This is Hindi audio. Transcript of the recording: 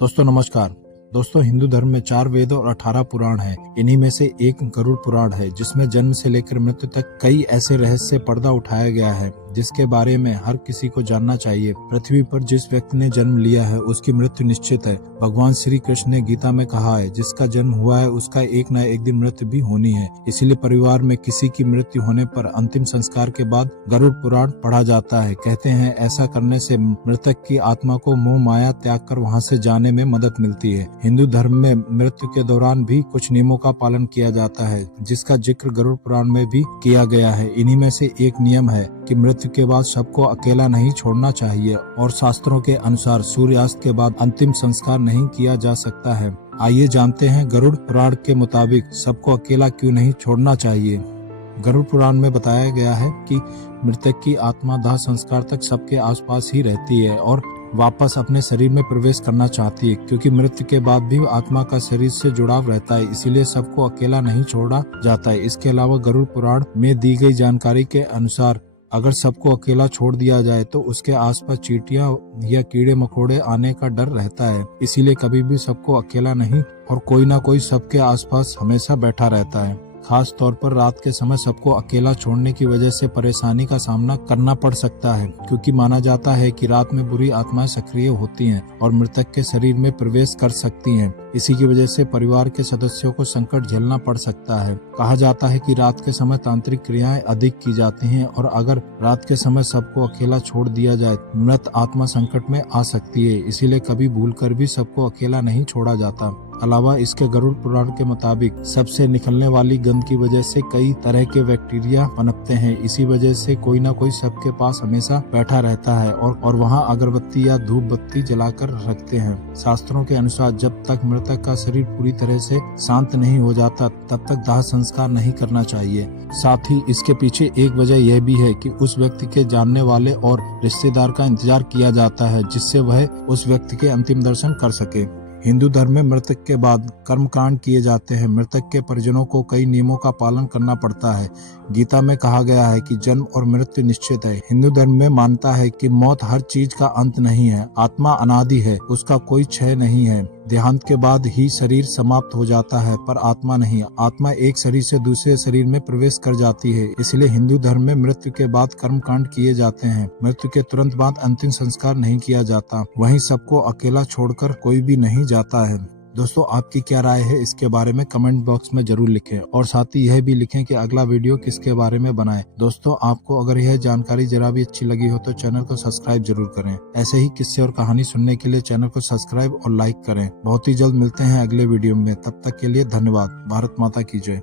दोस्तों नमस्कार। दोस्तों हिंदू धर्म में 4 वेद और 18 पुराण हैं। इन्हीं में से एक गरुड़ पुराण है, जिसमें जन्म से लेकर मृत्यु तक कई ऐसे रहस्य पर्दा उठाया गया है जिसके बारे में हर किसी को जानना चाहिए। पृथ्वी पर जिस व्यक्ति ने जन्म लिया है उसकी मृत्यु निश्चित है। भगवान श्री कृष्ण ने गीता में कहा है, जिसका जन्म हुआ है उसका एक न एक दिन मृत्यु भी होनी है। इसीलिए परिवार में किसी की मृत्यु होने पर अंतिम संस्कार के बाद गरुड़ पुराण पढ़ा जाता है। कहते हैं ऐसा करने से मृतक की आत्मा को मोह माया त्याग कर वहाँ से जाने में मदद मिलती है। हिंदू धर्म में मृत्यु के दौरान भी कुछ नियमों का पालन किया जाता है, जिसका जिक्र गरुड़ पुराण में भी किया गया है। इन्हीं में से एक नियम है कि मृत्यु के बाद सबको अकेला नहीं छोड़ना चाहिए और शास्त्रों के अनुसार सूर्यास्त के बाद अंतिम संस्कार नहीं किया जा सकता है। आइए जानते हैं गरुड़ पुराण के मुताबिक सबको अकेला क्यों नहीं छोड़ना चाहिए। गरुड़ पुराण में बताया गया है कि मृतक की आत्मा दाह संस्कार तक सबके आसपास ही रहती है और वापस अपने शरीर में प्रवेश करना चाहती है, क्योंकि मृत्यु के बाद भी आत्मा का शरीर से जुड़ाव रहता है। इसीलिए सबको अकेला नहीं छोड़ा जाता है। इसके अलावा गरुड़ पुराण में दी गई जानकारी के अनुसार अगर सबको अकेला छोड़ दिया जाए तो उसके आसपास चींटियां या कीड़े मकोड़े आने का डर रहता है। इसीलिए कभी भी सबको अकेला नहीं और कोई ना कोई सबके आसपास हमेशा बैठा रहता है। खास तौर पर रात के समय सबको अकेला छोड़ने की वजह से परेशानी का सामना करना पड़ सकता है, क्योंकि माना जाता है कि रात में बुरी आत्माएं सक्रिय होती हैं और मृतक के शरीर में प्रवेश कर सकती हैं। इसी की वजह से परिवार के सदस्यों को संकट झेलना पड़ सकता है। कहा जाता है कि रात के समय तांत्रिक क्रियाएं अधिक की जाती हैं और अगर रात के समय सबको अकेला छोड़ दिया जाए मृत आत्मा संकट में आ सकती है। इसीलिए कभी भूलकर भी सबको अकेला नहीं छोड़ा जाता। अलावा इसके गरुड़ पुराण के मुताबिक सबसे निकलने वाली गंध की वजह से कई तरह के बैक्टीरिया पनपते हैं। इसी वजह से कोई ना कोई सबके पास हमेशा बैठा रहता है और वहाँ अगरबत्ती या धूप बत्ती जलाकर रखते हैं। शास्त्रों के अनुसार जब तक मृतक का शरीर पूरी तरह से शांत नहीं हो जाता तब तक दाह संस्कार नहीं करना चाहिए। साथ ही इसके पीछे एक वजह यह भी है कि उस व्यक्ति के जानने वाले और रिश्तेदार का इंतजार किया जाता है, जिससे वह उस व्यक्ति के अंतिम दर्शन कर सके। हिंदू धर्म में मृतक के बाद कर्मकांड किए जाते हैं। मृतक के परिजनों को कई नियमों का पालन करना पड़ता है। गीता में कहा गया है कि जन्म और मृत्यु निश्चित है। हिंदू धर्म में मानता है कि मौत हर चीज का अंत नहीं है। आत्मा अनादि है, उसका कोई क्षय नहीं है। देहांत के बाद ही शरीर समाप्त हो जाता है, पर आत्मा नहीं। आत्मा एक शरीर से दूसरे शरीर में प्रवेश कर जाती है। इसलिए हिंदू धर्म में मृत्यु के बाद कर्मकांड किए जाते हैं। मृत्यु के तुरंत बाद अंतिम संस्कार नहीं किया जाता। वहीं सबको अकेला छोड़कर कोई भी नहीं जाता है। दोस्तों आपकी क्या राय है इसके बारे में कमेंट बॉक्स में जरूर लिखें और साथ ही यह भी लिखें कि अगला वीडियो किसके बारे में बनाएं। दोस्तों आपको अगर यह जानकारी जरा भी अच्छी लगी हो तो चैनल को सब्सक्राइब जरूर करें। ऐसे ही किस्से और कहानी सुनने के लिए चैनल को सब्सक्राइब और लाइक करें। बहुत ही जल्द मिलते हैं अगले वीडियो में। तब तक के लिए धन्यवाद। भारत माता की जय।